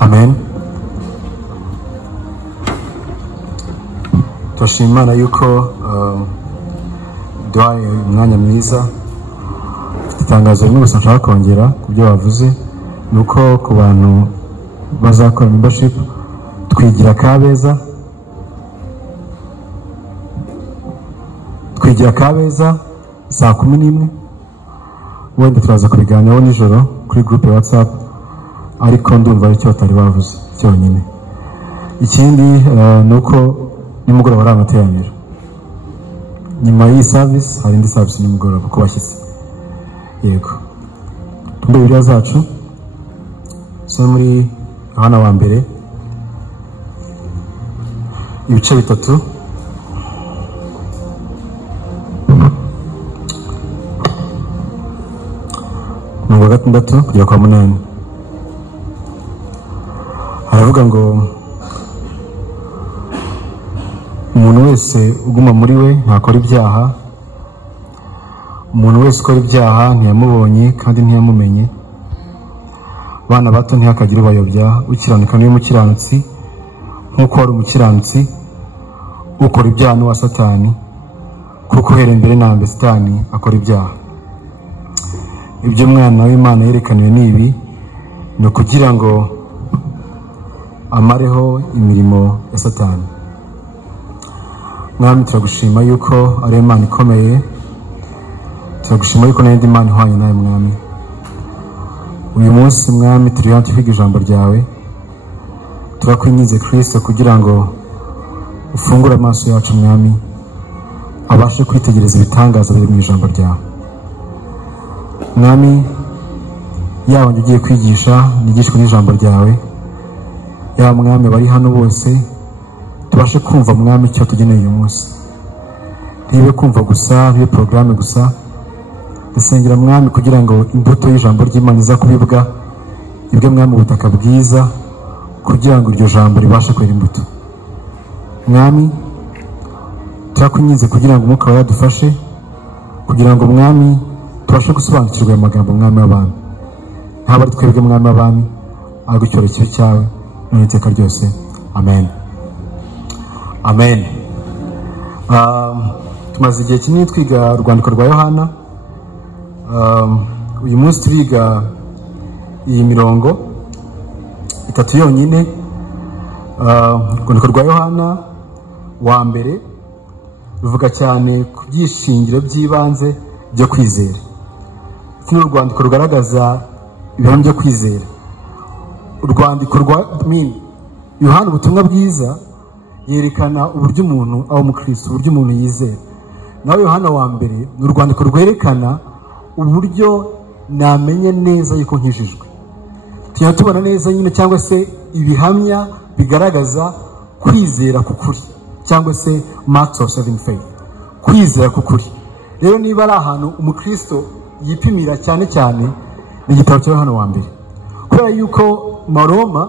Amen. Turashima Imana yuko duhaye umwanya mwiza. Itangazo rimwe gusa nshaka kongera ku byo bavuze ni uko ku bantu bazakora membership twigira Kabeza saa 11 wenda turaza kubiganiraho nijoro kuri group ya WhatsApp, ariko ndumva icyo batari bavuze cyonyine. Ikindi nuko nimugoroba ari amateraniro, nyuma y'iyi service hari indi service nimugoroba ku bashyitsi. Yego, tumbe Bibiliya zacu so muri Yohana wa mbere ibice 3 kuva 6 kugera kwa 8. Haravuga ngo umuntu wese uguma muri we ntakora ibyaha, umuntu wese ukora ibyaha ntiyamubonye kandi ntiyamumenye. Bana bato ntihakagire ubayobya, ukiranuka niwe mukiranutsi nk'uko wari umukiranutsi. Ukora ibyaha ni wa Satani, kuko uhereye mbere na mbere Satani akora ibyaha. Ibyo umwana w'Imana yerekaniwe n'ibi ni ukugira ngo amareho imirimo ya Satani. Mwami, turagushima yuko ari Imana ikomeye, turagushima yuko n'indi Imana ihwanye nawe Mwami. Uyu munsi Mwami turi hano tuvuga ijambo ryawe, turakwinginze Kristo kugira ngo ufungure amaso yacu Mwami, abashe kwitegereza ibitangaza biri mu ijambo ryawe. Mwami, yaba ugiye kwigisha nigishwe n'ijambo ryawe, yaba Mwami bari hano bose tubashe kumva Mwami icyo tugeneye uyu munsi. Ntibe kumva gusa, bibe porogaramu gusa. Dusengera Mwami kugira ngo imbuto y'ijambo ry'Imana iza kubibwa ibwe Mwami ubutaka bwiza, kugira ngo iryo jambo ribashe kwera imbuto. Mwami, turakwinginze kugira ngo umwuka wawe adufashe, kugira ngo Mwami tubashe gusobanukirwa aya magambo Mwami w'abantu. Ntaba ari twebwe Mwami w'abami, ahubwo icyubahiro kibe cyawe n'iteka ryose. Amen. Amen. Tumaze igihe kinini twiga urwandiko rwa Yohana. Uyu munsi turiga iyi mirongo 3 yonyine. Urwandiko rwa Yohana wa mbere ruvuga cyane ku byishingiro by'ibanze byo kwizera. Kino urwandiko rugaragaza ibihano byo kwizera. Urwandiko rwa Yohana ubutumwa bwiza yerekana uburyo umuntu aba umukristo, uburyo umuntu yizera. Naho Yohana wa mbere ni urwandiko rwerekana uburyo namenye neza yuko nkijijwe. Tujya tubona neza nyine, cyangwa se ibihamya bigaragaza kwizera kukuri, cyangwa se marks of saving faith, kwizera kukuri. Rero niba ari ahantu umukristo yipimira cyane cyane ni igitabo cya Yohana wa mbere, kubera yuko Maroma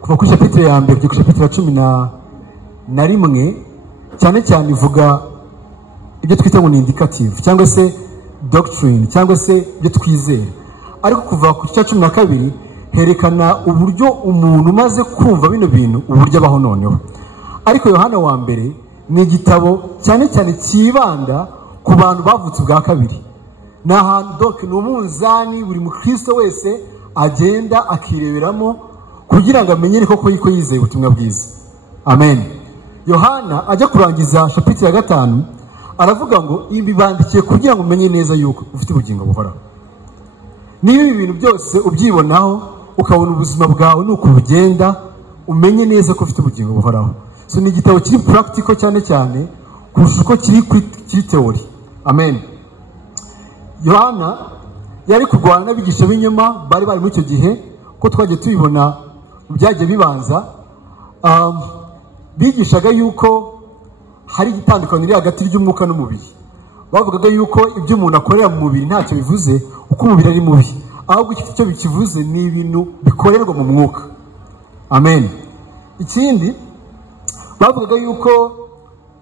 kuva ku chapitire ya mbere ku chapitire 11 cyane cyane ivuga ibyo twita ngo ni indicative, cyangwa se doctrine, cyangwa se ibyo twizera. Ariko kuva ku cya 12 herekana uburyo umuntu umaze kumva bino bintu uburyo abaho noneho. Ariko Yohana wa mbere ni igitabo cyane cyane kibanda ku bantu bavutse bwa kabiri. N'ahantu donc ni umunzani buri mukristo wese agenda akireberamo kugira ngo amenye koko yuko yizeye ubutumwa bwiza. Amen. Yohana ajya kurangiza chapitire ya 5 aravuga ngo ibi bandikiye kugira ngo umenye neza yuko ufite ubugingo buhoraho. Niba ibi bintu byose ubyibonaho ukabona ubuzima bwawe nuko bugenda, umenye neza ko ufite ubugingo buhoraho. So ni igitabo kiri practical cyane cyane kurusha uko kiri theory. Amen. Yohana yari kurwana n'abigisha b'inyuma bari muri icyo gihe, ko twagiye tubibona byagiye bibanza. Bigishaga yuko hari igitandukaniro hagati y'umwuka n'umubiri. bavugaga yuko ibyo umuntu akorera mu mubiri ntacyo bivuze uko umubiri ari mubi, ahubwo icyo bikivuze ni ibintu bikorerwa mu mwuka. Amen. Ikindi bavugaga yuko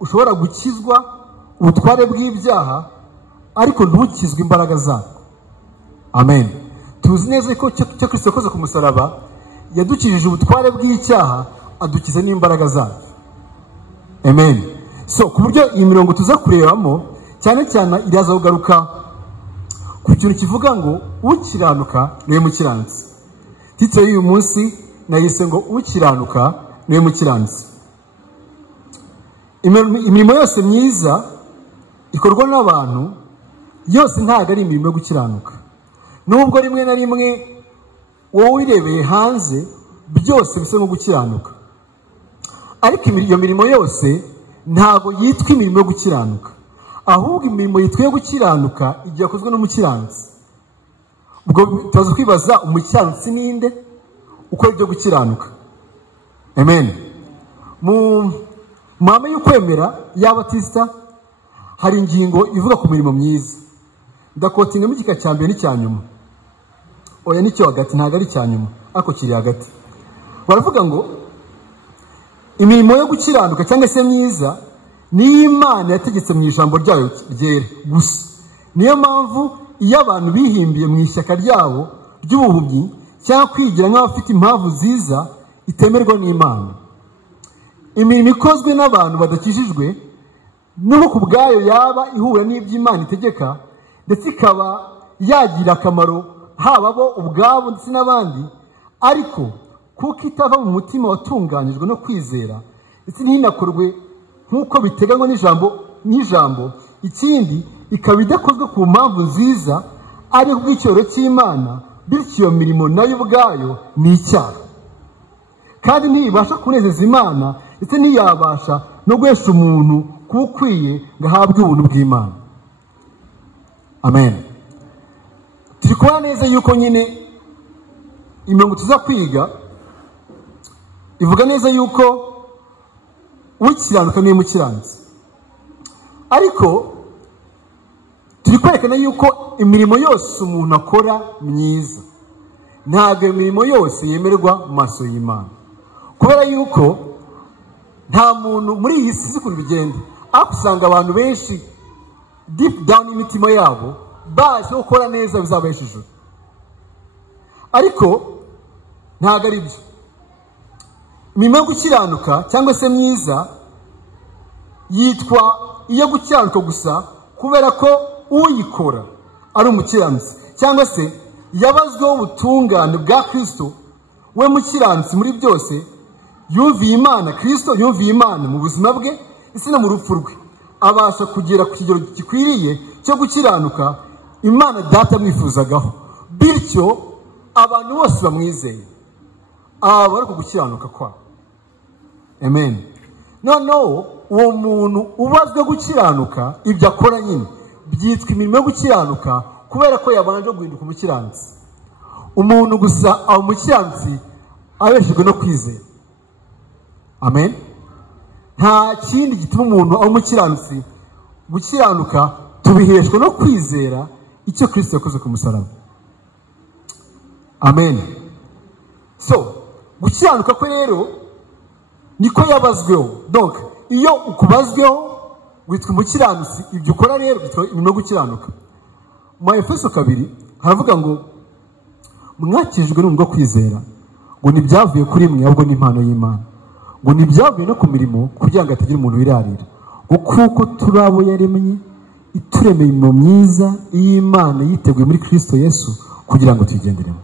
ushobora gukizwa ubutware bw'ibyaha ariko ntukizwe imbaraga zabwo. Amen. Tuzi neza ko cyo Kristo yakoze ku musaraba yadukijije ubutware bw'icyaha adukiza n'imbaraga zabwo. Amen. So ku buryo iyi mirongo tuza kurebamo cyane cyane iraza kugaruka ku kintu kivuga ngo ukiranuka niwe mukiranutsi. Titire y'uyu munsi nayise ngo ukiranuka niwe mukiranutsi. Imirimo yose myiza ikorwa n'abantu yose ntabwo ari imirimo yo gukiranuka, nubwo rimwe na rimwe wowe wirebeye hanze byose bisa nko gukiranuka, ariko iyo mirimo yose ntabwo yitwa imirimo yo gukiranuka, ahubwo imirimo yitwa yo gukiranuka igihe yakozwe n'umukiranutsi. Ubwo tuza kwibaza umukiranutsi ninde ukora ibyo gukiranuka. Amen. Mu mahame y'ukwemera y'Abatisita hari ingingo ivuga ku mirimo myiza. Ndakotinga mu gika cya mbere n'icya nyuma. Oya nicyo hagati, ntabwo ari icya nyuma ariko kiri hagati. Baravuga ngo imirimo yo gukiranuka cyangwa se myiza ni Imana yategetse mu ijambo ryayo ryera gusa. Niyo mpamvu iyo abantu bihimbiye mu ishyaka ryabo ry'ubuhumyi cyangwa kwigira nk'abafite impamvu nziza itemerwa n'Imana. Imirimo ikozwe n'abantu badakijijwe n'uko ku bwayo yaba ihura n'iby'Imana itegeka ndetse ikaba yagira akamaro haba bo ubwabo ndetse n'abandi, ariko kuko itava mu mutima watunganyijwe no kwizera ndetse ntinakorwe nk'uko biteganywa n'ijambo, ikindi ikaba idakozwe ku mpamvu nziza ari ubw'icyoro cy'Imana, bityo iyo mirimo nayo ubwayo ni icyaha kandi ntibasha kunezeza Imana ndetse ntiyabasha no guhesha umuntu kuba ukwiye ngo ahabwe ubuntu bw'Imana. Amen. Turi kubona neza yuko nyine imirongo tuza kwiga ivuga neza yuko ukiranuka niwe mukiranutsi, ariko turi kwerekana yuko imirimo yose umuntu akora myiza ntabwo imirimo yose yemerwa mu maso y'Imana, kubera yuko nta muntu muri iyi si ukuntu bigenda, ariko usanga abantu benshi deep down imitima yabo bazi gukora neza bizabahesha ijuru, ariko ntabwo ari byo. Imirimo yo gukiranuka cyangwa se myiza yitwa iyo gukiranuka gusa kubera ko uyikora ari umukiranutsi cyangwa se yabazweho ubutungane bwa Kristo. We mukiranutsi muri byose yumviye Imana, Kristo yumviye Imana mu buzima bwe ndetse no mu rupfu rwe, abasha kugera ku kigero gikwiriye cyo gukiranuka Imana Data amwifuzagaho, bityo abantu bose bamwizeye aba bari gukiranuka kwabo. Amen. Noneho uwo muntu ubazwe gukiranuka ibyo akora nyine byitwa imirimo yo gukiranuka kubera ko yabanje guhinduka umukiranutsi. Umuntu gusa aba umukiranutsi abeshejwe no kwizera. Amen. Nta kindi gituma umuntu aba umukiranutsi. Gukiranuka tubiheshwa no kwizera icyo Kristo yakoze ku musaraba. Amen. So gukiranuka kwe rero niko yabazweho. Donc iyo ukubazweho witwa umukiranutsi, ibyo ukora rero bitwa imirimo yo gukiranuka. Mu Efeso 2 haravuga ngo mwakijwe n'ubuntu bwo kwizera, ngo ntibyavuye kuri mwe ahubwo n'impano y'Imana, ngo ntibyavuye no ku mirimo kugira ngo atagira umuntu wirarira, ngo kuko turi abo yaremye ituremeye imirimo myiza y'Imana yiteguye muri Kristo Yesu kugira ngo tuyigenderemo.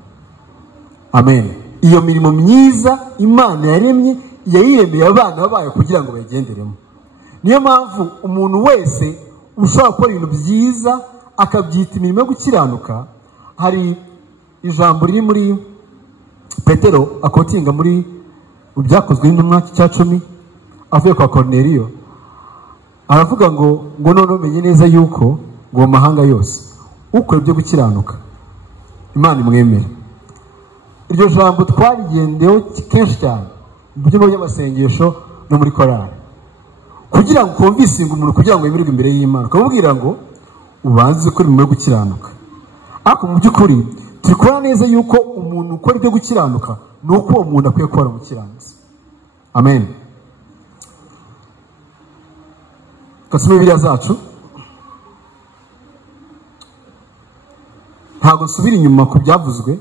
Amen. Iyo mirimo myiza Imana yaremye yayiremeye abana bayo kugira ngo bayigenderemo. Niyo mpamvu umuntu wese ushobora gukora ibintu byiza akabyita imirimo yo gukiranuka. Hari ijambo riri muri Petero akotinga muri Ibyakozwe n'Intumwa cya 10 avuye kwa Korneliyo, aravuga ngo none umenye neza yuko ngo mu mahanga yose ukora ibyo gukiranuka Imana imwemera. Iryo jambo twarigendeho kenshi cyane mu byumba by'amasengesho no muri korali kugira ngo kumvisinga umuntu kugira ngo yemererwe imbere y'Imana, ukamubwira ngo ubanze ukora imirimo yo gukiranuka. Ariko mu by'ukuri turi kubona neza yuko umuntu ukora ibyo gukiranuka ni uko uwo muntu akwiye kuba umukiranutsi. Amen. Kasome Bibiliya zacu. Ntabwo nsubira inyuma ku byavuzwe,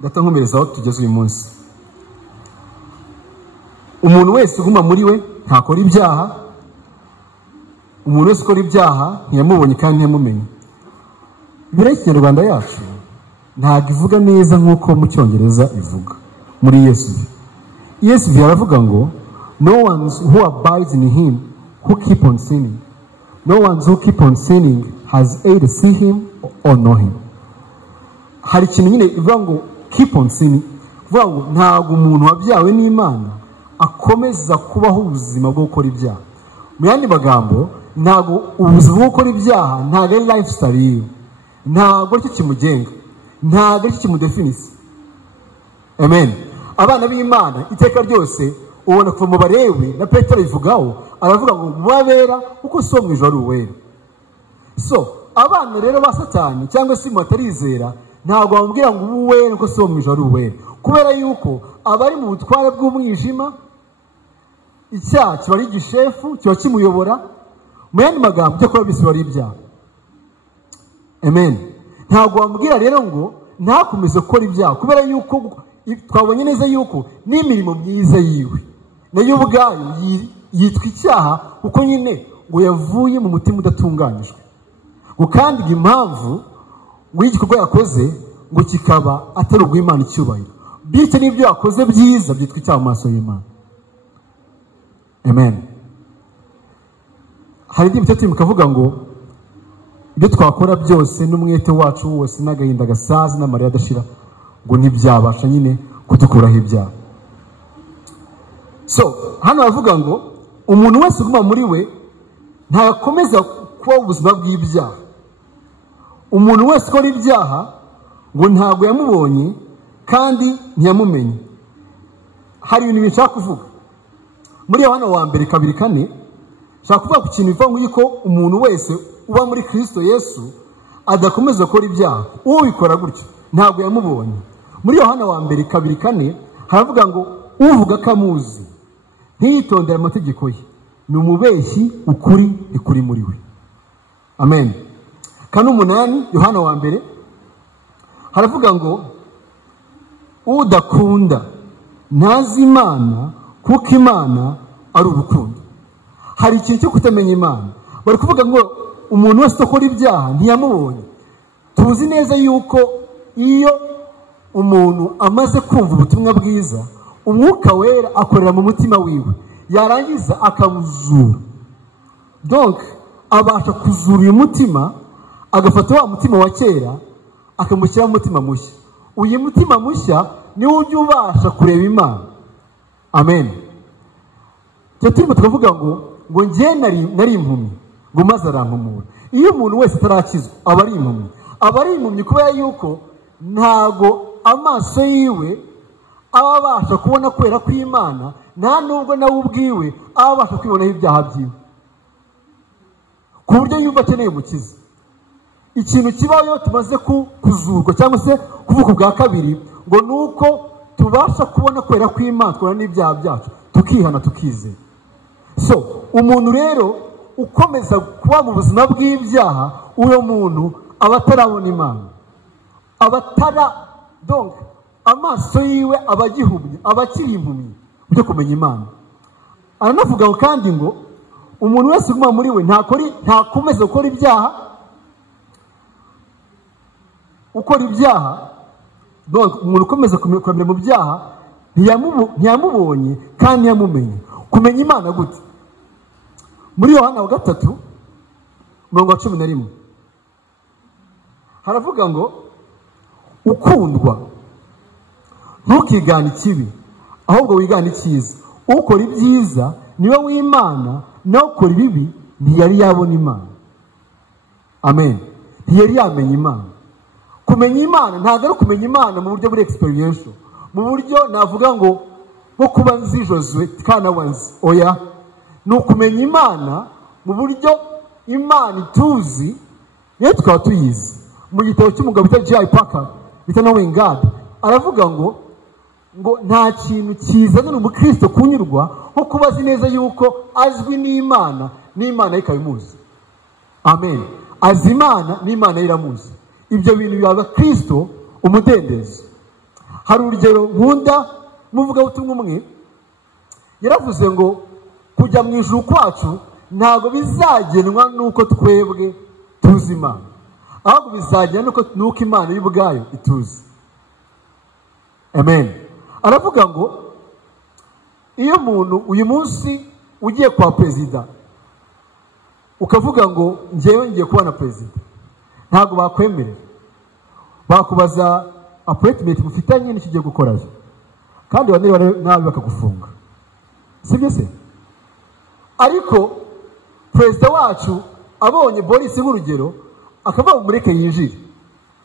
ndatankomereza aho tugeze uyu munsi. Umuntu wese uguma muri we ntakora ibyaha. Umuntu wese ukora ibyaha ntiyamubonye kandi ntiyamumenye. Bibiliya y'Ikinyarwanda yacu ntabwo ivuga neza nk'uko mu Cyongereza ivuga muri ESV. ESV aravuga ngo no one who abides in him who keep on sinning. No one who keep on sinning has either see him or know him. Hari ikintu nyine ivuga ngo keep on sinning, kuvuga ngo ntabwo umuntu wabyawe n'Imana akomeza kubaho ubuzima bwo gukora ibyaha. Mu yandi magambo, ntabwo ubuzima bwo gukora ibyaha ntabwo ari lifestyle yiwe, ntabwo aricyo kimugenga, ntabwo aricyo kimudefinisa. Amen. Abana b'Imana iteka ryose ubona kuva mu Balewi na Petero bivugaho, aravuga ngo mubabera kuko so mu ijuru ari uwera. So abana rero ba Satani cyangwa se mu batarizera ntabwo bamubwira ngo uwera kuko so mu ijuru ari uwera, kubera yuko abari mu butware bw'umwijima icyaha kiba ari igishefu, kiba kimuyobora. Mu yandi magambo ibyo akora byose biba ari ibyaha. Amen. Ntabwo wamubwira rero ngo ntakomeze gukora ibyaha, kubera yuko twabonye neza yuko n'imirimo myiza yiwe nayo ubwayo yitwa icyaha, kuko nyine ngo yavuye mu mutima udatunganyijwe. Ngo kandi impamvu ngo igikorwa yakoze ngo kikaba atari ugw'Imana icyubahiro, bityo n'ibyo yakoze byiza byitwa icyaha mu maso y'Imana. Amen. Hari indi mitatu mukavuga ngo ibyo twakora byose n'umwete wacu wose n'agahinda gasazi n'amarira adashira ngo ntibyabasha nyine kudukuraho ibyaha. So hano bavuga ngo umuntu wese uguma muri we ntakomeza kuba ubuzima bw'ibyaha. Umuntu wese ukora ibyaha ngo ntabwo yamubonye kandi ntiyamumenye. Hari ibintu bishaka kuvuga muri Yohana wa mbere 2:4, shaka kuvuga ku kintu bivuga ngo umuntu wese uba muri Kristo Yesu adakomeza gukora ibyaha, uwo bikora gutyo ntabwo yamubonye. Muri Yohana wa mbere 2:4 haravuga ngo uvuga ko amuzi ntiyitondere amategeko ye ni umubeshyi, ukuri ikuri muri we. Amen. 8 Yohana wa mbere haravuga ngo udakunda ntazi Imana kuko Imana ari urukundo. Hari ikintu cyo kutamenya Imana. Bari kuvuga ngo umuntu wese ukora ibyaha ntiyamubonye. Tuzi neza yuko iyo umuntu amaze kumva ubutumwa bwiza, umwuka wera akorera mu mutima wiwe, yarangiza akabuzura. Donc abasha kuzura uyu mutima, agafata wa mutima wa kera akamushyira mu mutima mushya. Uyu mutima mushya niwo ujya ubasha kureba Imana. Amen. Cyo turimo tukavuga ngo njye nari impumyi ngo maze arankumura. Iyo umuntu wese atarakizwa aba ari impumyi. Aba ari impumyi kubera yuko ntago amaso yiwe aba abasha kubona kwera kw'Imana, nta nubwo nawe ubwiwe aba abasha kwibonaho ibyaha byiwe, ku buryo yumva akeneye umukiza. Ikintu kibayo tumaze kuzurwa cyangwa se kuvuka bwa kabiri ngo nuko tubasha kubona kwera kw'Imana, twabona n'ibyaha byacu tukihana tukizera. So umuntu rero ukomeza kuba mu buzima bw'ibyaha, uyo muntu aba atarabona Imana, donc amaso yiwe aba agihumye, aba akiri impumyi byo kumenya Imana. Aranavuga ngo kandi ngo umuntu wese uguma muri we ntakomeza gukora ibyaha. Ukora ibyaha, donc umuntu ukomeza kumera mu byaha ntiyamubonye kandi ntiyamumenye. Kumenya Imana gute? Muri Yohana wa 3:11 haravuga ngo ukundwa ntukigane ikibi ahubwo wigane icyiza. Ukora ibyiza niwe w'Imana, nawe ukora ibibi ntiyari yabona Imana. Amen. Ntiyari yamenya Imana. Kumenya Imana ntabwo ari kumenya Imana mu buryo buri experiential, mu buryo navuga ngo nko kuba nzi Josué kana wanzi. Oya, ni ukumenya Imana mu buryo imana tuzi niyo tukaba tuyizi. Mu gitabo cy'umugabo bita J.I. Packer bita Knowing God aravuga ngo nta kintu kizanira umukristo kunyurwa nko kuba azi neza yuko azwi n'Imana n'Imana ye ikabimuzi. Amen. Azi Imana n'Imana ye iramuzi. Ibyo bintu bibaza Kristo umudendezo. Hari urugero nkunda muvuga ubutumwa umwe yaravuze ngo kujya mu ijuru kwacu ntago bizagenwa nuko twebwe tuzi Imana, ahubwo bizagena nuko Imana y'ubwayo ituzi. Amen. Aravuga ngo iyo umuntu uyu munsi ugiye kwa perezida ukavuga ngo njyewe ngiye kubona perezida, ntago bakwemerera, bakubaza appointment mufitanye n'ikigiye gukorayo, kandi nabi bakagufunga, sibyo se? Ariko perezida wacu abonye Boris nk'urugero akavuga mureke yinjire,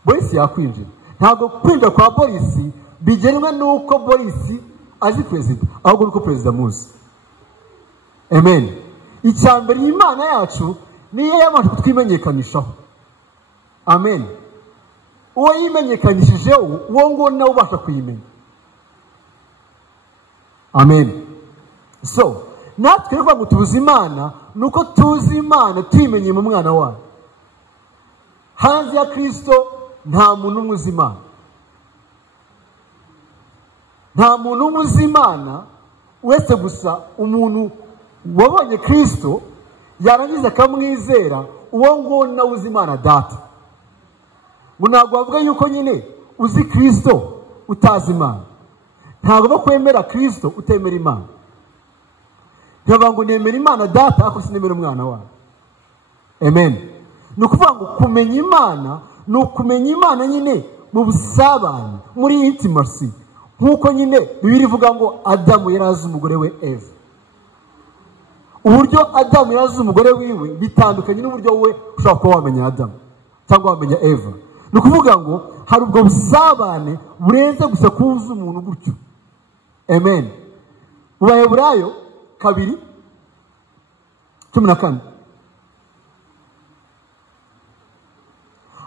Boris yakwinjira. Ntago kwinjira kwa Boris bigenwa nuko Boris azi perezida, ahubwo nuko perezida muzi. Amen. Icyambere Imana yacu niyo yamaze kutwimenyekanishaho. Amen. Uwo yimenyekanishije uwo ngo nawe ubasha kuyimenya. Amen. So natwe rero ngo tuzi Imana nuko tuzi Imana tuyimenye mu mwana wayo. Hanze ya Kristo nta muntu umwe uzi Imana. Nta muntu umwe uzi Imana wese gusa umuntu wabonye Kristo yarangiza akamwizera, uwo ngo nawe uzi Imana data. Ngo ntabwo bavuga yuko nyine uzi Kristo utazi Imana. Ntabwo bakwemera Kristo utemera Imana. Ntabwo ngo nemera Imana data ariko sinemera umwana wayo. Amen. Ni ukuvuga ngo kumenya Imana ni ukumenya Imana nyine mu busabane, muri intimacy. Nk'uko nyine Bibiliya ivuga ngo Adamu yari azi umugore we Eva. Uburyo Adamu yari azi umugore wiwe bitandukanye n'uburyo wowe ushobora kuba wamenya Adamu cyangwa wamenya Eva. Ni ukuvuga ngo hari ubwo busabane burenze gusa kuza umuntu gutyo. Amen. Mu Baheburayo 2:14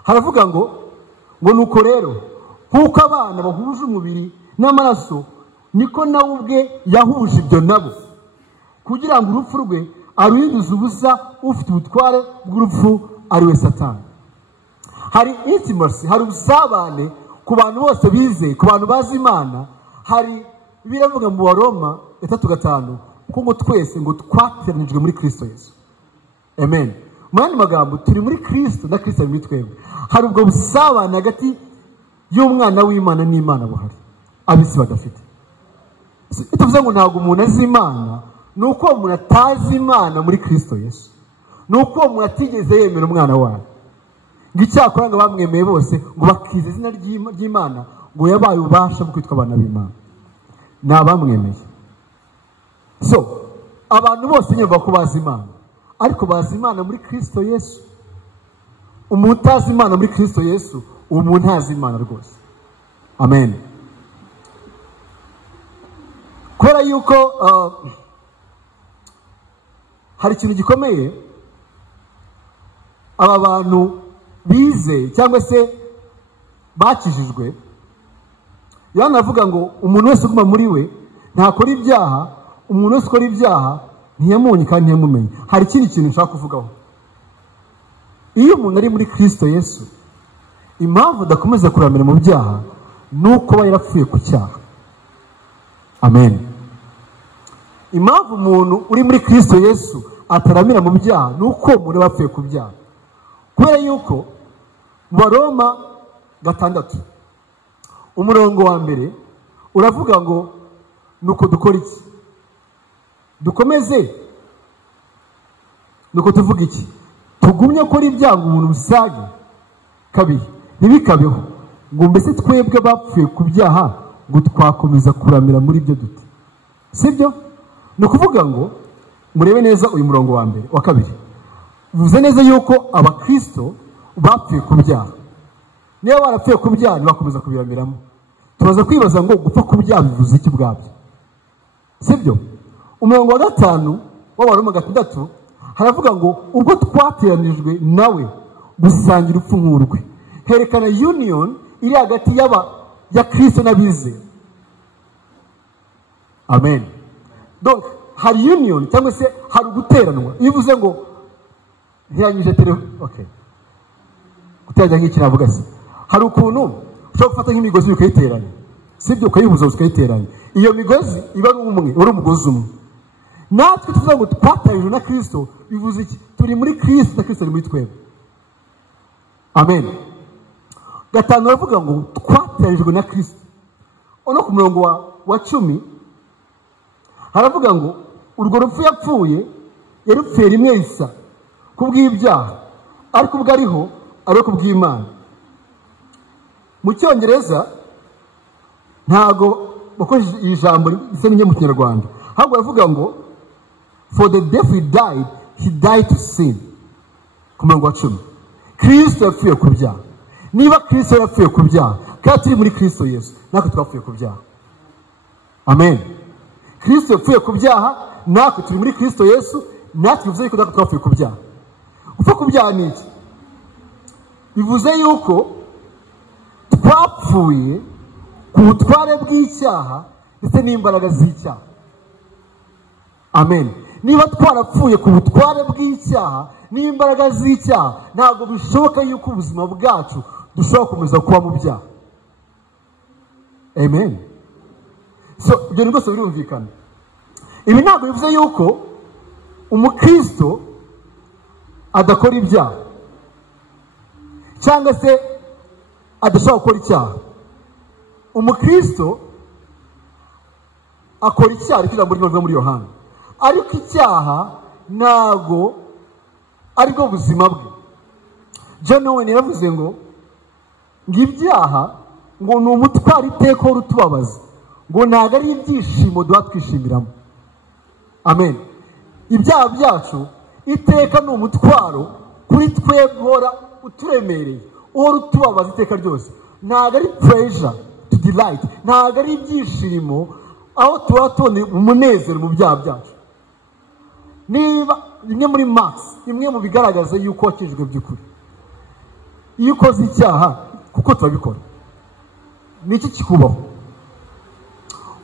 haravuga ngo nuko rero nk'uko abana bahuje umubiri n'amaraso niko nawe ubwe yahuje ibyo nabo, kugira ngo urupfu rwe aruhinduze ubusa ufite ubutware bw'urupfu ari we Satani. Hari intimacy, hari ubusabane ku bantu bose bizeye, ku bantu bazi Imana. Hari biravuga mu Baroma 3:5 ko ngo twese ngo twateranijwe muri Kristo Yesu. Amen. Mu yandi magambo turi muri Kristo na Kristo ari muri twebwe. Hari ubwo busabane hagati y'umwana w'Imana n'Imana buhari abisi badafite. Tuvuze ngo ntabwo umuntu azi Imana nuko umuntu atazi Imana muri Kristo Yesu, nuko umuntu atigeze yemera umwana wayo. Ngicyakora ngo bamwemeye bose ngo bakize izina ry'Imana ngo yabaye ubasha bwo kwitwa abana b'Imana. Nabamwemeye. So abantu bose nyumva ko bazi Imana, ariko bazi Imana muri Kristo Yesu. Umuntu utazi Imana muri Kristo Yesu, umuntu ntazi Imana rwose. Amen. Kubera yuko hari ikintu gikomeye aba bantu bize cyangwa se bakijijwe, Yohana avuga ngo umuntu wese uguma muri we ntakora ibyaha, umuntu wese ukora ibyaha ntiyamunye kandi ntiyamumenye. Hari ikindi kintu nshaka kuvugaho. Iyo umuntu ari muri Kristo Yesu, impamvu adakomeza kuramira mu byaha nuko aba yarapfuye ku cyaha. Amen. Impamvu umuntu uri muri Kristo Yesu ataramira mu byaha nuko umuntu yapfuye ku byaha. Kubera yuko mu Baroma 6 umurongo wa mbere uravuga ngo nuko dukora iki? Dukomeze nuko tuvuga iki? Tugumye ko ari ibyaha umuntu bisage kabiri ntibikabeho ngo mbese twebwe bapfuye ku byaha ngo twakomeza kuramira muri byo dute? Sibyo? Ni ukuvuga ngo murebe neza uyu murongo wa mbere wa kabiri bivuze neza yuko abakristo bapfuye ku byaha. Niba barapfuye ku byaha bakomeza kubiramiramo, tubaza kwibaza ngo gupfa ku byaha bivuze iki ubwabyo? Sibyo? Umurongo wa 5 w'Abaroma 6 haravuga ngo ubwo twateranijwe nawe gusangira urupfu nk'urwe. Herekana union iri hagati ya Kristo n'abizera. Amen. Donc hari union cyangwa se hari guteranwa. Iyo uvuze ngo ntiyanyije okay, guteranya nk'iki navuga se, hari ukuntu ushobora gufata nk'imigozi ukayiteranya, sibyo, ukayihuza ukayiteranya. Iyo migozi iba ari umwe, uri umugozi umwe. Natwe tuvuga ngo twatarijwe na Kristo, bivuze iki? Turi muri Kristo na Kristo ari muri twebwe. Amen. Gatanu baravuga ngo twatarijwe na Kristo. Ono ku murongo wa 10 haravuga ngo urwo rupfu yapfuye yarupfuye rimwe isa kubw'ibyaha, ariko ubwo ariho kubw'Imana. Mu Cyongereza ntago bakoresha ijambo risa n'inye mu Kinyarwanda, ahubwo baravuga ngo for the death he died to sin. Ku murongo wa 10 Kristo yapfuye ku byaha. Niba Kristo yapfuye ku byaha kandi turi muri Kristo Yesu, natwe twapfuye ku byaha. Amen. Kristo yapfuye ku byaha, natwe turi muri Kristo Yesu, natwe bivuze yuko natwe twapfuye ku byaha. Gupfa ku byaha ni iki? Bivuze yuko twapfuye ku butware bw'icyaha ndetse n'imbaraga z'icyaha. Amen. Niba twarapfuye ku butware bw'icyaha n'imbaraga z'icyaha, ntabwo bishoboka yuko ubuzima bwacu dushobora gukomeza kuba mu byaha. Amen. So ibyo rwose birumvikana. Ibi ntabwo bivuze yuko umukristo adakora ibyaha cyangwa se adashobora gukora icyaha. Umukristo akora icyaha, ariko ijambo rivuga muri Yohana, ariko icyaha ntabwo aribwo buzima bwe. John Owen yavuze ngo ibyaha ngo ni umutwaro iteka utubabaza, ngo ntabwo ari ibyishimo duha twishimiramo. Amen. Ibyaha byacu iteka ni umutwaro kuri twebwe uhora uturemereye, uhora utubabaza iteka ryose. Ntabwo ari pleasure to delight, ntabwo ari ibyishimo aho tuba tubona umunezero mu byaha byacu. Niba imwe muri max, imwe mu bigaragaza yuko wakijwe by'ukuri, iyo ukoze icyaha, kuko turabikora, niki kikubaho?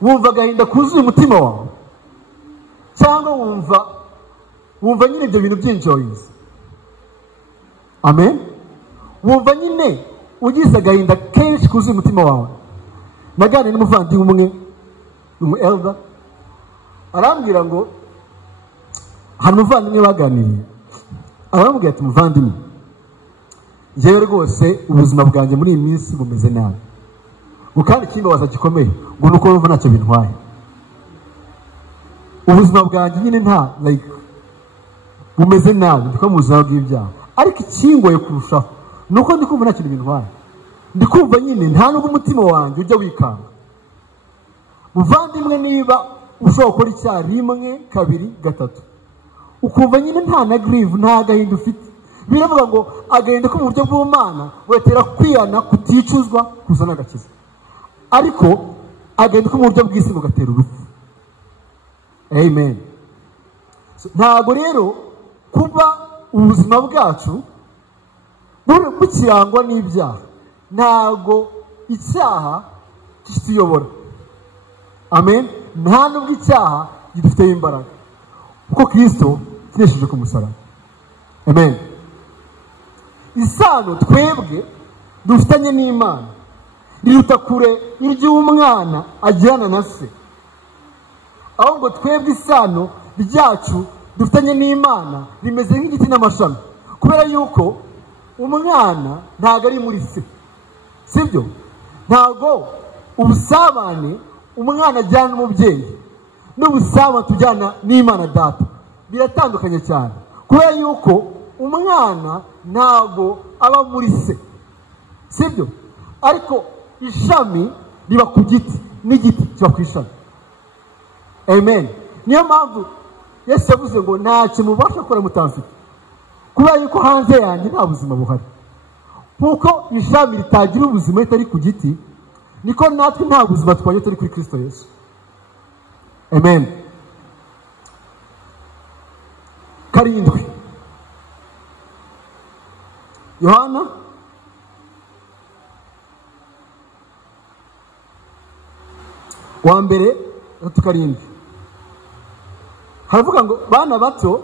Wumva agahinda kuzuye umutima wawe, cyangwa wumva nyine ibyo bintu by'enjoyinzi? Amen. Wumva nyine ugize agahinda kenshi kuzuye umutima wawe. Naganiriye n'umuvandimwe umwe, elder, arambwira ngo hari umuvandimwe baganiriye, aramubwira ati muvandimwe, njyewe rwose ubuzima bwanjye muri iyi minsi bumeze nabi, ngo kandi ikimbabaza gikomeye ngo nuko numva ntacyo bintwaye. Ubuzima bwanjye nyine bumeze nabi, ndiko mu buzima bw'ibyaha, ariko ikingoye kurushaho nuko ndi kumva nta kintu bintwaye. Ndi kumva nyine nta nubwo umutima wanjye ujya wikanga. Muvandimwe, niba ushobora gukora icyaha rimwe, kabiri, gatatu, ukumva nyine nta na grieve, nta gahinda ufite, biravuga ngo agahinda ko mu buryo bw'Imana wetera kwiyana, kuticuzwa, kuzana agakiza. Ariko agahinda ko mu buryo bw'isi bugatera urupfu. Amen. Ntabwo rero kuba ubuzima bwacu bukirangwa n'ibyaha, ntabwo icyaha kituyobora. Amen. Nta nubwo icyaha gidufiteho imbaraga, kuko Kristo kinesheje ku musaraba. Amen. Isano twebwe dufitanye n'Imana riruta kure iry'umwana agirana na se. Aho ngo twebwe isano ryacu dufitanye n'Imana rimeze nk'igiti n'amashami, kubera yuko umwana ntabwo ari muri se, sibyo? Ntabwo ubusabane umwana ajyana n'umubyeyi n'ubusabane tujyana n'Imana Data biratandukanye cyane, kubera yuko umwana ntabwo aba muri se, sibyo? Ariko ishami riba ku giti n'igiti kiba ku ishami. Amen. Niyo mpamvu Yesu yavuze ngo ntacyo mubasha gukora mutamfite, kubera yuko hanze yanjye nta buzima buhari. Kuko ishami ritagira ubuzima ritari ku giti, niko natwe nta buzima twajya turi kuri Kristo Yesu. Amen. karindwi. Yohana wa mbere 3:7 haravuga ngo bana bato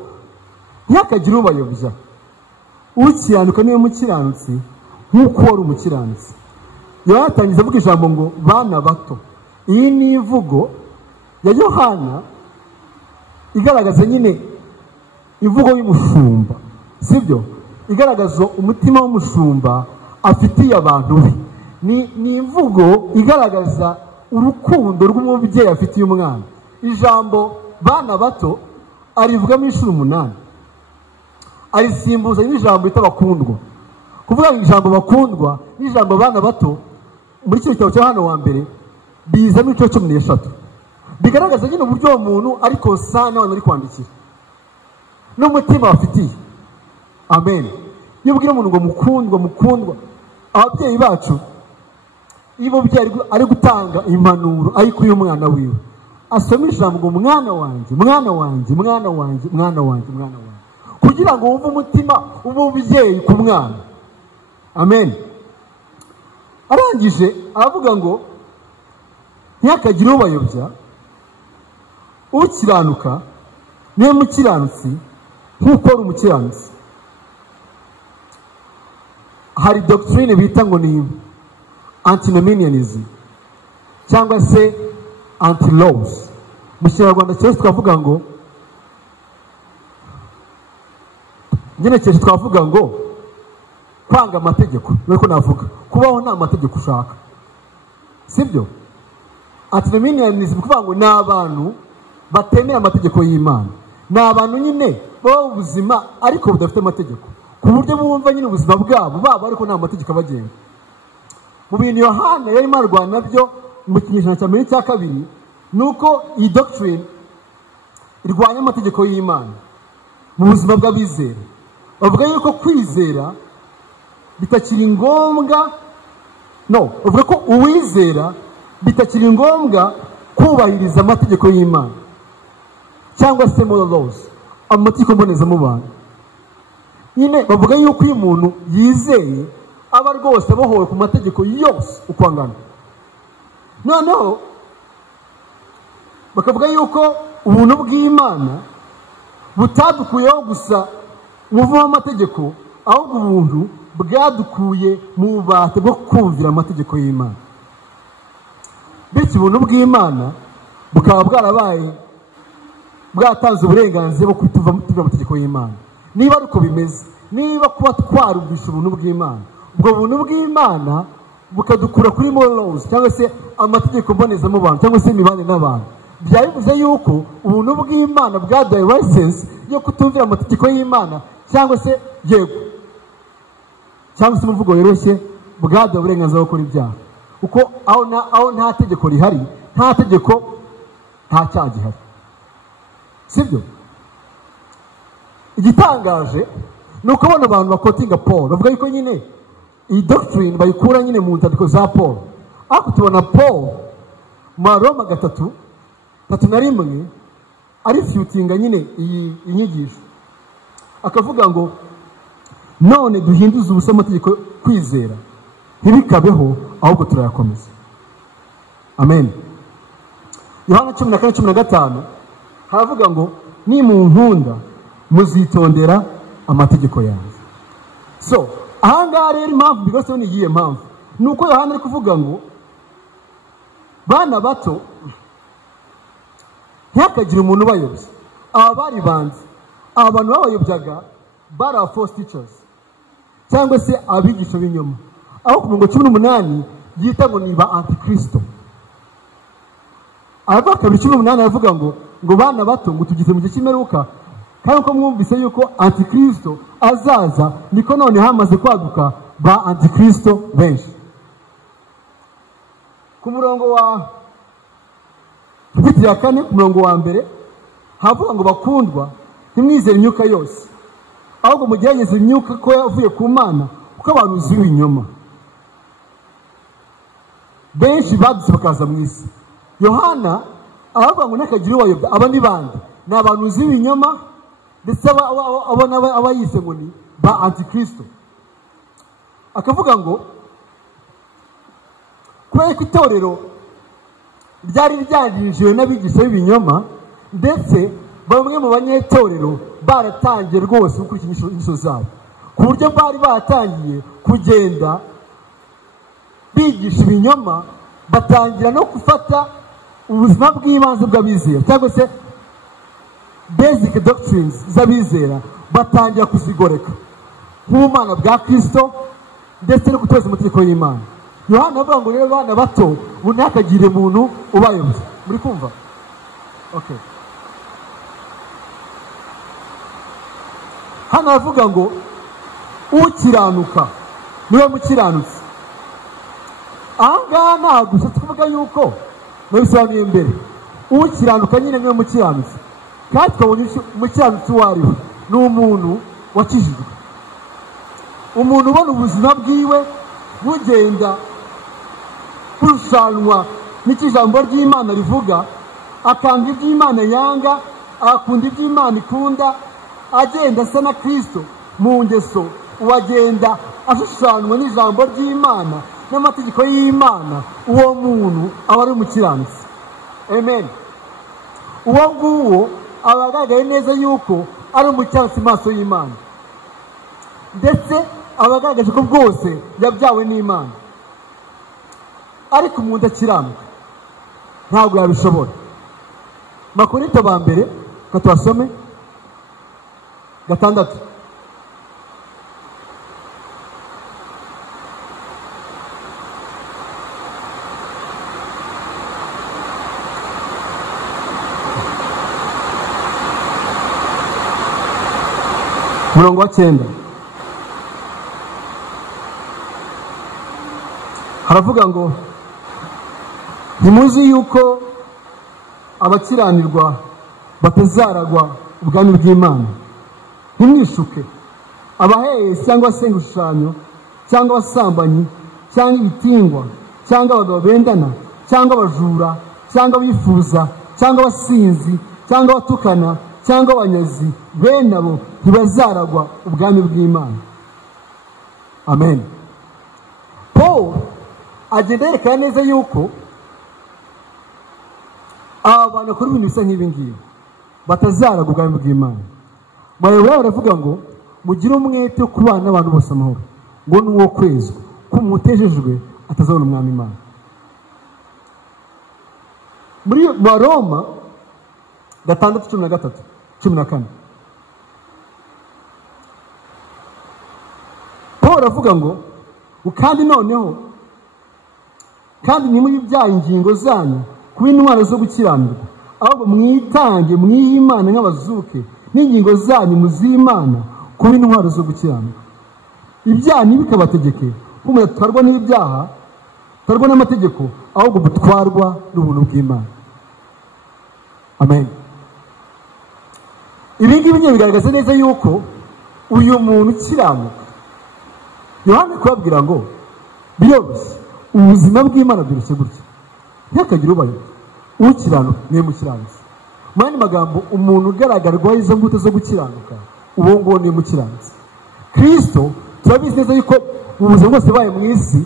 ntihakagire ubayobya, ukiranuka niwe mukiranutsi nk'uko wari umukiranutsi. Yohana atangiza avuga ijambo ngo bana bato. Iyi ni imvugo ya Yohana igaragaza nyine imvugo y'umushumba, sibyo? Igaragaza umutima w'umushumba afitiye abantu be. Ni imvugo igaragaza urukundo rw'umubyeyi afitiye umwana. Ijambo bana bato arivugamo inshuro 8, arisimbuza n'ijambo bita bakundwa. Kuvuga ijambo bakundwa n'ijambo bana bato muri cyo gitabo cya Yohana wa mbere bizamo inshuro 13, bigaragaza nyine uburyo umuntu ari konsana n'abantu ari kwandikira n'umutima afitiye. Amen. Iyo ubwira umuntu ngo mukundwa, ababyeyi bacu iyo umubyeyi ari gutanga impanuro ariko uyu mwana wiwe asoma ijambo ngo mwana wanjye, kugira ngo wumve umutima w'umubyeyi ku mwana. Amen. Arangije aravuga ngo ntihakagire ubayobya, ukiranuka niwe mukiranutsi nk'uko wari umukiranutsi. Hari doctrine bita ngo ni antinomianism cyangwa se anti-laws. Mu Kinyarwanda cyose twavuga ngo ngenekeje twavuga ngo kwanga amategeko. Nuko navuga kubaho nta mategeko ushaka, sibyo? Antinomianism kuvuga ngo ni abantu batemera amategeko y'Imana, ni abantu nyine baba ubuzima ariko budafite amategeko, ku buryo bumva nyine ubuzima bwabo ariko nta mategeko abagenga. Mu bintu Yohana yarimo arwana nabyo mu kinyejana cya 2 nuko iyi doctrine irwanya amategeko y'Imana mu buzima bw'abizera. Bavuga yuko kwizera bitakiri ngombwa, bavuga ko uwizera bitakiri ngombwa kubahiriza amategeko y'Imana cyangwa se moral laws, amategeko mbonezamubano. Nyine bavuga yuko iyo umuntu yizeye aba rwose abohowe ku mategeko yose uko angana. Noneho bakavuga yuko ubuntu bw'Imana butadukuyeho gusa umuvumo w'amategeko, ahubwo ubuntu bwadukuye mu bubata bwo kumvira amategeko y'Imana. Bityo ubuntu bw'Imana bukaba bwarabaye bwatanze uburenganzira bwo kutuva amategeko y'Imana. Niba ariko bimeze, niba kuba twarubisha ubuntu bw'Imana, ubwo buntu bw'Imana bukadukura kuri moral laws cyangwa se amategeko mbonezamubano cyangwa se imibanire n'abantu, byari bivuze yuko ubuntu bw'Imana bwaduhaye license yo kutumvira amategeko y'Imana cyangwa se cyangwa se umuvugo yoroshye bwaduhaye uburenganzira bwo gukora ibyaha. Kuko aho nta tegeko rihari, nta tegeko nta cyaha gihari, sibyo? Igitangaje ni uko abona abantu bakotinga Paul bavuga yuko nyine iyi doctrine bayikura nyine mu nyandiko za Paul, ariko tubona Paul mu Roma 3:1 arifutinga nyine iyi inyigisho, akavuga ngo none duhinduze ubusa amategeko kwizera ntibikabeho ahubwo turayakomeza. Amen. Yohana 14:15 haravuga ngo ni mu nkunda muzitondera amategeko yanjye. So ahangaha rero impamvu bigose ni iyihe mpamvu? Nuko Yohana ari kuvuga ngo bana bato ntihakagire umuntu ubayobya. Aba bari banze, aba bantu babayobyaga bari aba false teachers cyangwa se abigisha b'inyuma, aho ku mirongo 18 yita ngo ni ba antikristo. Aba 18 aravuga ngo bana bato ngo tugize mu gihe cy'imperuka, kandi uko mwumvise yuko antikristo azaza, niko none hamaze kwaduka ba antikristo benshi. Ku murongo wa 4 ku murongo wa mbere havuga ngo bakundwa ntimwizere imyuka yose, ahubwo mugerageze imyuka ko yavuye ku Mana, kuko abantu uzi ibinyoma benshi badutse bakaza mu isi. Yohana aravuga ngo ntihakagire ubayobya. Aba ni bande? Ni abantu uzi ibinyoma ndetse aba yise ngo ni ba antikristo. Akavuga ngo kubera ko itorero ryari ryanjijwe n'abigisha b'ibinyoma, ndetse bamwe mu banyetorero baratangiye rwose gukurikira inyigisho zabo, ku buryo bari batangiye kugenda bigisha ibinyoma, batangira no gufata ubuzima bw'ibanze bw'abizera cyangwa se basic doctrines z'abizera, batangira kuzigoreka nk'ubumana bwa Kristo ndetse no kutoza amategeko y'Imana. Yohana avuga ngo rero bana bato ntihakagire umuntu ubayobya. Muri kumva? Okay. Hano avuga ngo ukiranuka niwe mukiranutsi. Ahangaha ntabwo tuvuga yuko nabisobanuye mbere, ukiranuka nyine niwe mukiranutsi, kandi twabonye umukiranutsi uwo ari we ni umuntu wakijijwe, umuntu ubona ubuzima bwiwe bugenda kurushanwa n'ikijambo ry'Imana rivuga, akanga iby'Imana yanga, akunda iby'Imana ikunda, agenda asa na Kristo mu ngeso, uwagenda ashushanwa n'ijambo ry'Imana n'amategeko y'Imana, uwo muntu aba ari umukiranutsi. Amen. Uwo nguwo aba agaragaye neza yuko ari umukiranutsi maso y'Imana, ndetse aba agaragaje ko bwose yabyawe n'Imana. Ariko umuntu akiranuka ntabwo yabishobora. Makorinto ba mbere katubasome 6. Murongo wa 9 haravuga ngo ntimuzi yuko abakiranirwa batazaragwa ubwami bw'Imana. Ntimwishuke, abahehesi cyangwa se ibishushanyo cyangwa abasambanyi cyangwa ibitingwa cyangwa abagabo bendana cyangwa abajura cyangwa abifuza cyangwa abasinzi cyangwa abatukana cyangwa abanyazi, bene abo ntibazaragwa ubwami bw'Imana. Amen. Paul agenda yerekana neza yuko aba bantu bakora ibintu bisa nk'ibi ngibi batazaragwa ubwami bw'Imana. Bayobora baravuga ngo mugire umwete wo kubana n'abantu bose amahoro, ngo n'uwo kwezwa ko umutejejwe atazabona umwami Imana. Muri Roma 6:13-14 Paul aravuga ngo kandi noneho kandi ntimubyaha ingingo zanyu kuba intwaro zo gukiranirwa, ahubwo mwitange mwihe Imana nk'abazuke, n'ingingo zanyu muzimana kuba intwaro zo gukiranirwa. Ibyaha ntibikabategeke nk'umuntu atwarwa n'ibyaha, atwarwa n'amategeko, ahubwo gutwarwa n'ubuntu bw'Imana. Amen. Ibi ngibi bigaragaza neza yuko uyu muntu ukiranuka, Yohana kubabwira ngo biroroshye, ubuzima bw'Imana bworoshye gutya, ntihakagire ubayobya. Ukiranuka niwe mukiranutsi. Mu yandi magambo, umuntu ugaragarwaho izo mbuto zo gukiranuka, uwo nguwo niwe mukiranutsi. Kristo turabizi neza yuko mu buzima bwose yabaye mu isi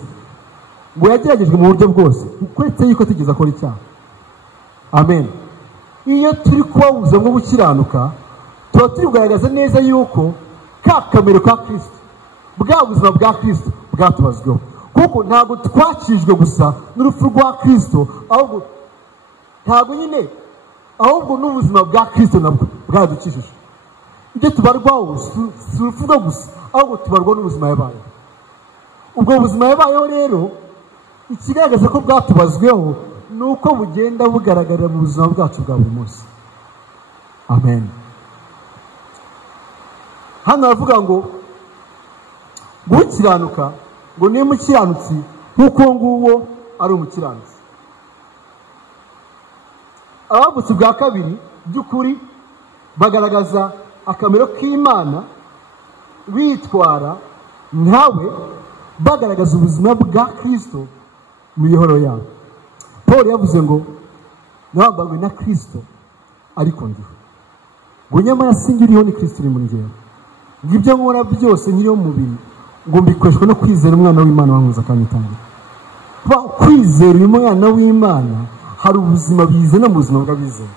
ngo yageragejwe mu buryo bwose, uretse yuko atigeze akora icyaha. Amen. Iyo turi kuba mu buzima bwo gukiranuka, tuba turi kugaragaza neza yuko ka kamere ka Kristo, bwa buzima bwa Kristo bwatubazweho, kuko ntabwo twakijwe gusa n'urupfu rwa Kristo, ahubwo ntabwo nyine, ahubwo n'ubuzima bwa Kristo nabwo bwadukijije. Ibyo tubarwaho si urupfu rwo gusa, ahubwo tubarwa n'ubuzima yabayeho. Ubwo buzima yabayeho rero, ikigaragaza ko bwatubazweho ni uko bugenda bugaragarira mu buzima bwacu bwa buri munsi. Amen. Hano aravuga ngo gukiranuka ngo niwe mukiranutsi nk'uko nguwo ari umukiranutsi. Abavutse bwa kabiri by'ukuri bagaragaza akamero k'Imana, bitwara nkawe, bagaragaza ubuzima bwa Kristo mu mihoro yabo. Paul yavuze ngo nabambanywe na Kristo ariko ndiho. ngo nyamara singiriho ni Kristo uri muri njyewe, ngo ibyo nkora byose nkiriho mu mubiri ngo mbikoreshwe no kwizera umwana w'Imana wankuza akanyitangira. Kwizera uyu mwana w'Imana hari ubuzima bizana mu buzima bw'abizera.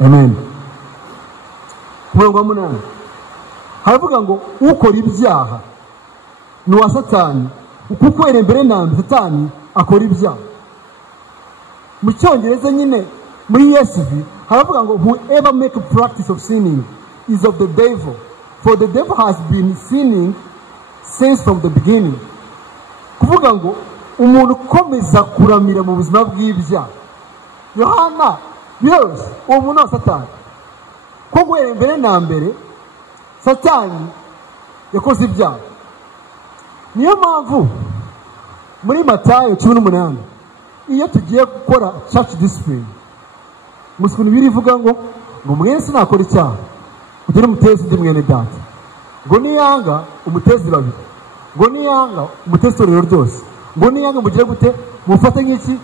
Amen. Umurongo wa 8 haravuga ngo ukora ibyaha ni uwa Satani, kuko mbere nambe Satani akora ibyaha. Mu Cyongereza nyine muri ESV haravuga ngo whoever make a practice of sinning is of the devil, for the devil has been sinning since from the beginning. Kuvuga ngo umuntu ukomeza kuramira mu buzima bw'ibyaha, Yohana birose uwo muntu wa Satani, ko guhera mbere na mbere Satani yakoze ibyaha. Niyo mpamvu muri Matayo 18 iyo tugiye gukora church discipline, musukuni birivuga ngo mwese nakora icyaha ugire umutezi undi mwene data, ngo niyanga umutezi babiri, ngo niyanga umutezi torero ryose, ngo niyanga mugire gute mufate nk'iki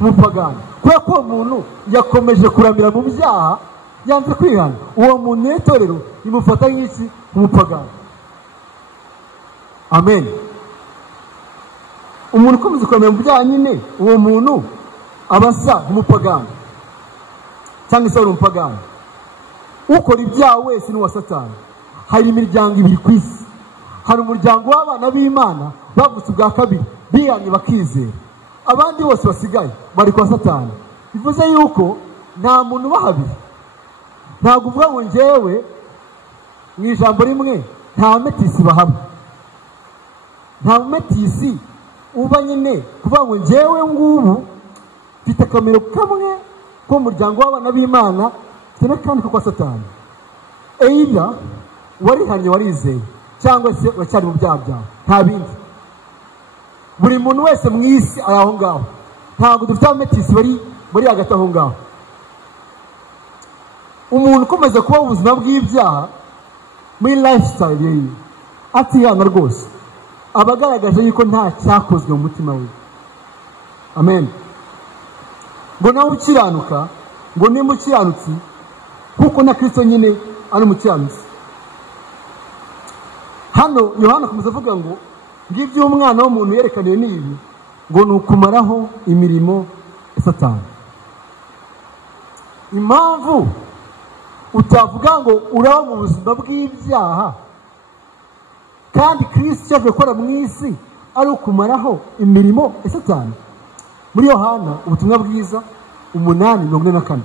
umupagani. Kubera ko umuntu yakomeje kuramira mu byaha yanze kwihana, uwo muntu n'itorero imufata nk'iki umupagani. Amen. Umuntu ukomeza kuramira mu byaha nyine uwo muntu abasa umupagani cyangwa se ari umupagani. Ukora ibyaha wese ni uwa Satani. Hari imiryango ibiri ku isi, hari umuryango w'abana b'Imana bavutse ubwa kabiri bihanye bakizera, abandi bose basigaye bari kwa Satani. Bivuze yuko nta muntu bahabiri. Ntabwo uvuga ngo njyewe mu ijambo rimwe nta metisi bahaba, nta metisi uba nyine kuvuga ngo njyewe ngubu mfite akamero kamwe k'umuryango w'abana b'Imana tena kandi kwa Satani. Either warihanye warizeye cyangwa se wacyari mu byaha byawe, nta bindi. Buri muntu wese mu isi ari aho ngaho, ntabwo dufite ametisi bari hagati aho ngaho. Umuntu ukomeza kuba ubuzima bw'ibyaha muri lifestyle ye atiyanga rwose aba agaragaje yuko nta cyakozwe mu mutima we. Amen. Ngo nawe ukiranuka, ngo ni mukiranutsi kuko na Kristo nyine ari umukiranutsi. Hano Yohana akomeza avuga ngo ngibyo umwana w'umuntu yerekaniye n'ibi, ngo ni ukumaraho imirimo ya Satani. Impamvu utavuga ngo uraba mu buzima bw'ibyaha kandi Kristo yaje gukora mu isi ari ukumaraho imirimo ya Satani, muri Yohana ubutumwa bwiza 8:44.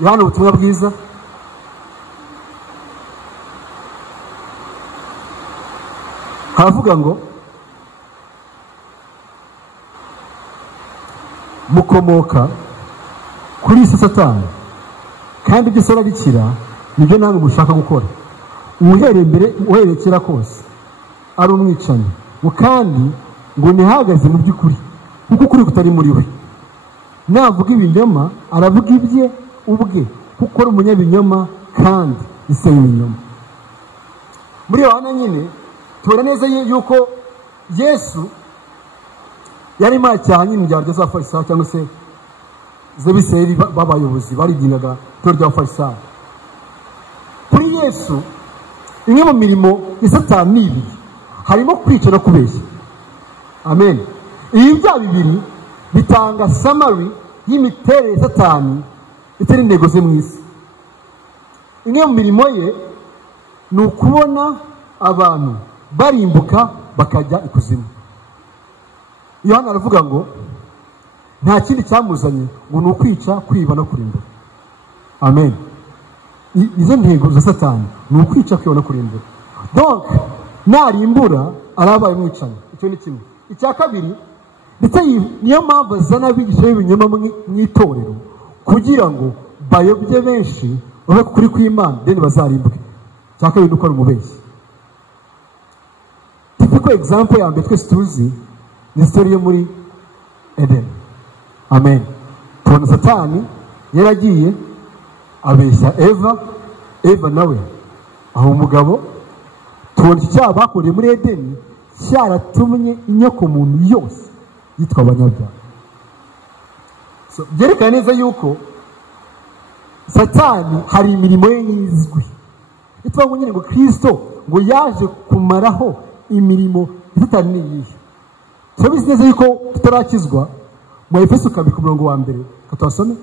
Yohana ubutumwa bwiza haravuga ngo mukomoka kuri Satani kandi ibyo sora bikira nibyo namwe mushaka gukora. Uhereye kera kose ari umwicanyi, kandi ngo nihagaze mu by'ukuri kuko ukuri kutari muri we. Navuga ibinyoma aravuga ibye ubwe kuko ari umunyabinyoma kandi ise y'ibinyoma. Muri Yohana nyine tubona neza yuko Yesu yari macyaha nyine byaryo za Farisayo cyangwa se z'abiseri b'abayobozi bariginaga itorero ry'Abafarisayo. Kuri Yesu imwe mu mirimo ya Satani ibiri harimo kwica no kubeshya. Amen. Ibi bya bibiri bitanga summary y'imiterere ya Satani itari intego ze mu isi. Imwe mu mirimo ye ni ukubona abantu barimbuka bakajya ikuzimu. Yohana aravuga ngo nta kindi cyamuzanye ngo ni ukwica, kwiba no kurimbura. Amen. Izo ntego za Satani ni ukwica, kwiba no kurimbura. Donc narimbura arabaye umwicanyi. Icyo ni kimwe. Icya kabiri, ndetse niyo mpamvu azana abigisha b'ibinyoma mu itorero kugira ngo bayobye benshi babe kuri kw'Imana then bazarimbuke. Icya kabiri ni uko ari umubeshyi. Typical example ya mbere twese tuzi ni story yo muri Eden. Amen. Tubona Satani yaragiye abeshya Eva nawe aho umugabo. Tubona icyaha bakoreye muri Edeni cyaratumye inyoko muntu yose yitwa abanyabyaha. So byerekana neza yuko Satani hari imirimo ye yizwi. Itwa nyine ngo Kristo ngo yaje kumaraho imirimo Satani niyihe. Turabizi neza yuko tutarakizwa mu Efeso 2:1 katwasome.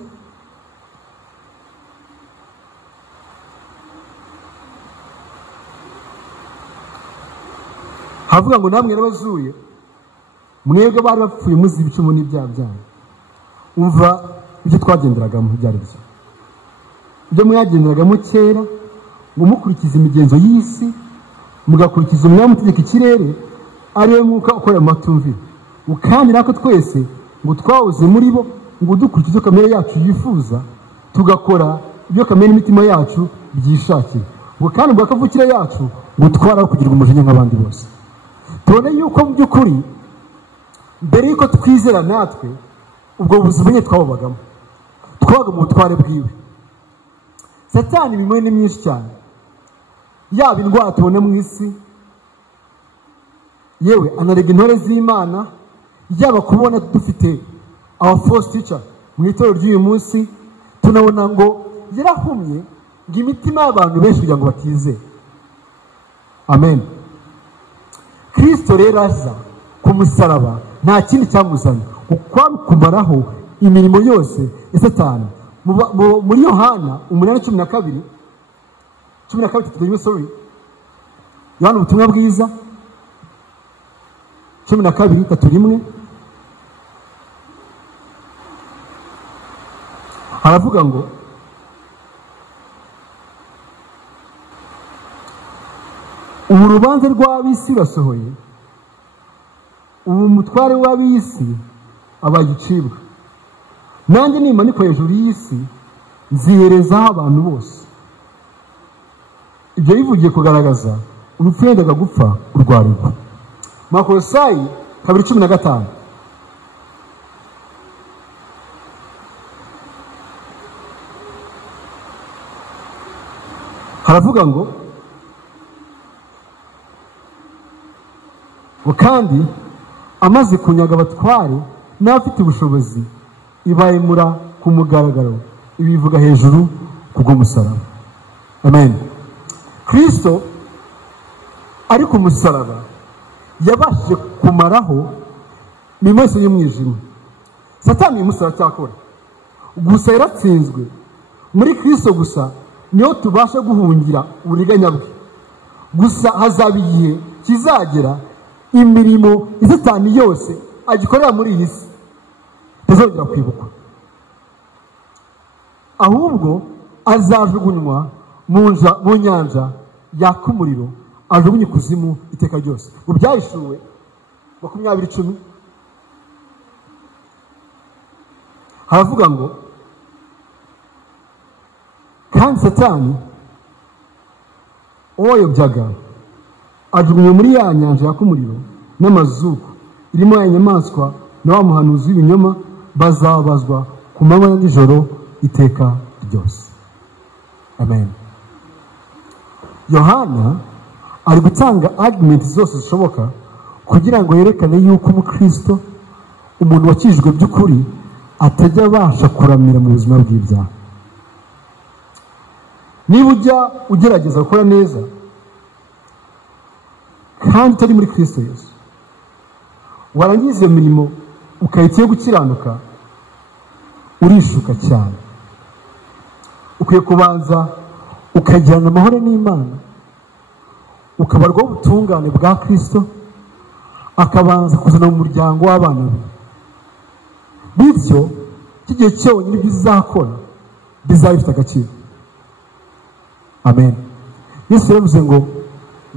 Havuga ngo namwe n'abazuye mwebwe bari bapfuye muzi ibicumu n'ibyaha byanyu. Umva ibyo twagenderagamo byari byo. Ibyo mwagenderagamo kera ngo mukurikiza imigenzo y'isi, mugakurikiza umwami utegeka ikirere, ariwe mwuka ukora amatumvira. Kandi nako twese ngo twahoze muri bo, ngo dukurikize kamere yacu yifuza, tugakora ibyo kamere imitima yacu byishakira. Ngo kandi ngo akavukira yacu ngo twaraho kugira umujinya nk'abandi bose. Tubone yuko mu by'ukuri mbere yuko twizera natwe ubwo buzima nyine twabubagamo, twabaga mu butware bwiwe. Satani imirimo ni myinshi cyane, yaba indwara tubona mu isi, yewe anarega intore z'Imana, yaba kubona dufite our false teacher mu itorero ry'uyu munsi, tunabona ngo yarahumye ngo imitima y'abantu benshi kugira ngo batizere. Amen. Kristo rero aza ku musaraba nta kindi cyamuzanye kumaraho imirimo yose ya Satani. Muri Yohana 8:12 Yohana ubutumwa bwiza 12:1 haravuga ngo ubu urubanza rw'ab'isi basohoye, ubu umutware w'ab'isi abayicibwa. Nanjye nimanikwa hejuru y'isi nziherezaho abantu bose. Ibyo bivugiye kugaragaza urupfu yendaga gupfa kurwarirwa. Makolosayi 2:15 haravuga ngo kandi amaze kunyaga abatware n'abafite ubushobozi ibayimura ku mugaragaro, ibivuga hejuru kubw'umusaraba. Amen. Kristo ari ku musaraba yabashije kumaraho imirimo yose y'umwijima. Satani umusaraba cyakora gusa yaratsinzwe. Muri Kristo gusa niyo tubasha guhungira uburiganya bwe. Gusa hazaba igihe kizagera imirimo Satani yose agikorera muri iyi si tuzongera kwibukwa, ahubwo azajugunywa mu nyanja yaka umuriro, ajugunye ikuzimu iteka ryose. Mu Byahishuwe 20:10 haravuga ngo kandi Satani uwayobyaga ajugunywe muri ya nyanja yaka umuriro n'amazuku irimo ya nyamaswa na wa muhanuzi w'ibinyoma, bazabazwa ku manywa n'ijoro iteka ryose. Amen. Yohana ari gutanga argument zose zishoboka kugira ngo yerekane yuko umukristo, umuntu wakijijwe by'ukuri, atajya abasha kuramira mu buzima bw'ibyaha. Niba ujya ugerageza gukora neza kandi utari muri Kristo Yesu, warangiza iyo mirimo ukahita yo gukiranuka, urishuka cyane. Ukwiye kubanza ukajyana amahoro n'Imana, ukabarwaho ubutungane bwa Kristo, akabanza kuzana mu muryango w'abana be. Bityo kigiye cyonyine ibyo uzakora bizabifite agaciro. Amen. Yesu yavuze ngo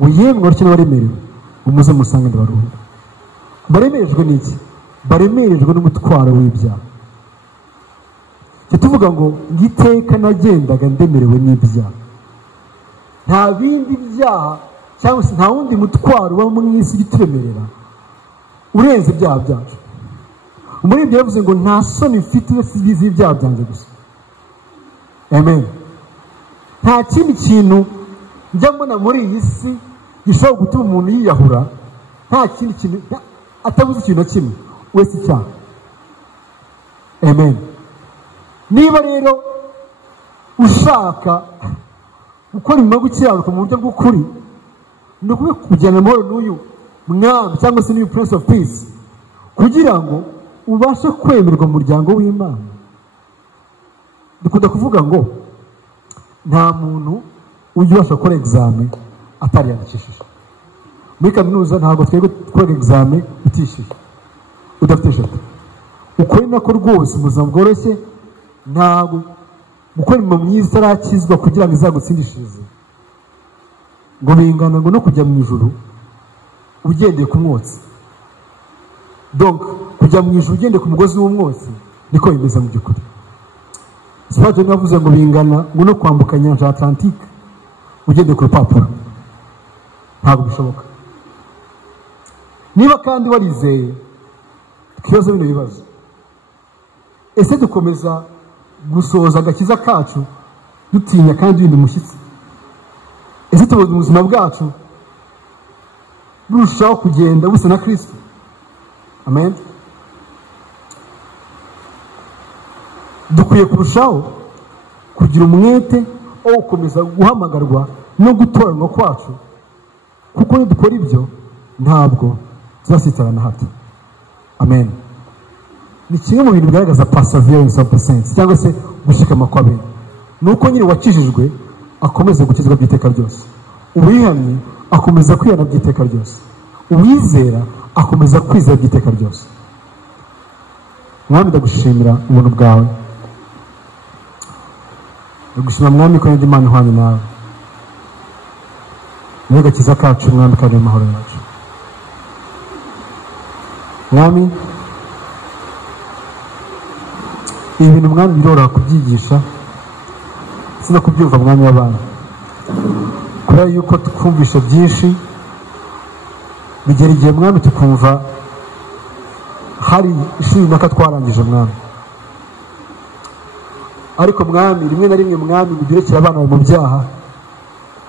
yemwe bareke n'abaremerewe umuze musange ndabaruhura. Baremerejwe n'iki? Baremerejwe n'umutwaro w'ibyaha. Tuvuga ngo ngiteka nagendaga ndemerewe n'ibyaha. Nta bindi byaha cyangwa se nta wundi mutwaro wo mu isi gituremerera urenze ibyaha byacu. Umuririmbyi yavuze ngo nta soni mfite uretse ibyaha byanjye gusa. Amen. Nta kindi kintu njya mbona muri iyi si gishobora gutuma umuntu yiyahura, nta kindi kintu atabuze ikintu na kimwe wese icyaha. Amen. Niba rero ushaka gukora imirimo yo gukiranuka mu buryo bw'ukuri, ni ukwiye kujyana amahoro n'uyu mwami cyangwa se n'uyu Prince of Peace kugira ngo ubashe kwemerwa mu muryango w'Imana. Dukunda kuvuga ngo nta muntu ujya ubasha gukora examen atariyandikishije. Muri kaminuza ntabwo twebwe gukora examen utishyuye udafite ijana. Ukuri nako rwose mu buzima bworoshye, ntabwo gukora imirimo myiza itarakizwa kugira ngo izagutsindishirize ngo bingana ngo no kujya mu ijuru ugendeye ku mwotsi. Donc kujya mu ijuru ugendeye ku mugozi w'umwotsi niko bimeze mu by'ukuri. Spurgeon yavuze ngo bingana ngo no kwambuka inyanja ya Atlantique ugendeye ku rupapuro. Ntabwo bishoboka. Niba kandi warizeye twibaza bino bibazo, ese dukomeza gusohoza agakiza kacu dutinya kandi duhinda umushyitsi? Ese tubona ubuzima bwacu burushaho kugenda busa na Kristo? Amen. Dukwiye kurushaho kugira umwete wo gukomeza guhamagarwa no gutoranwa kwacu, kuko nidukora ibyo ntabwo tuzasitara na hato. Amen. Ni kimwe mu bintu bigaragaza perseverance of the saints, cyangwa se gushikama kw'abera, nuko nyiri wakijijwe akomeza gukizwa by'iteka ryose, uwihamye akomeza kwihana by'iteka ryose, uwizera akomeza kwizera by'iteka ryose. Mwami, ndagushimira ubuntu bwawe, ndagushimira Mwami ko ndi Imana ihwanye nawe, niyo gakiza kacu Mwami kandi amahoro yacu. Mwami, ibi bintu Mwami biroroha kubyigisha sino kubyumva Mwami w'abantu, kubera yuko twumvisha byinshi bigera igihe Mwami tukumva hari ishuri runaka twarangije Mwami. Ariko Mwami, rimwe na rimwe Mwami bidurekera abana mu byaha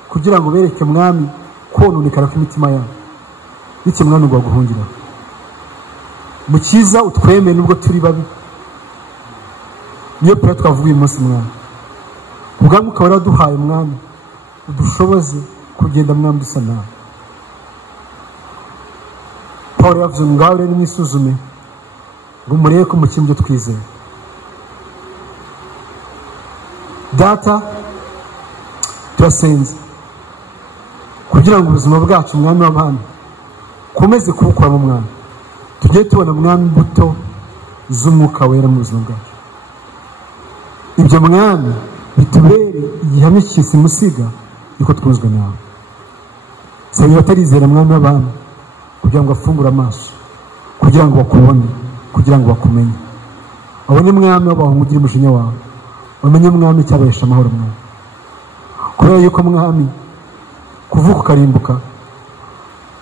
kugira ngo bereke Mwami kononekara kw'imitima yabo, bityo Mwami ngo baguhungire mu cyiza utwemeye nubwo turi babi. Niyo pera twavuga uyu munsi Mwami, ubwami ukaba waraduhaye Mwami udushoboze kugenda Mwami dusa nawe. Pawulo yavuze ngo ngaho rero nimwisuzume ngo murebe ko mukiri ibyo twizeye. Data, turasenze kugira ngo ubuzima bwacu Mwami w'abana ukomeze kubukoramo Mwami, tujye tubona Mwami imbuto z'umwuka wera mu buzima bwacu. Ibyo Mwami bitubere igihamya cy'isimusiga yuko twuzwe nawe. Saba batarizera Mwami w'abana kugira ngo afungure amaso, kugira ngo bakubone, kugira ngo bakumenye, abone Mwami w'abahumugire umujinya wawe, bamenye Mwami cyabahesha amahoro Mwami, kubera yuko Mwami kuvuka ukarimbuka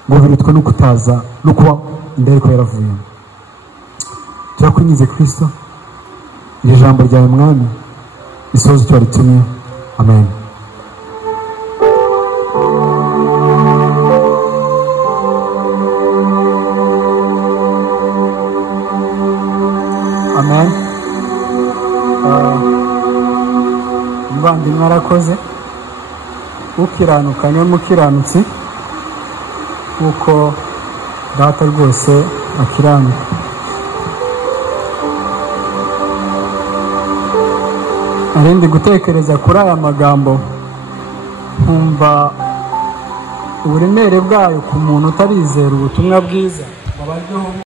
ngo birutwe no kutaza no kuba imbere ko yaravuyemo. Turakwinginze Kristo, iri jambo ryawe Mwami risohoze icyo waritumye. Amen. Amen. Muvandimwe arakoze, ukiranuka niwe mukiranutsi kuko Data rwose akiranuka. Arindi gutekereza kuri aya magambo nkumva uburemere bwayo ku muntu utarizera ubutumwa bwiza.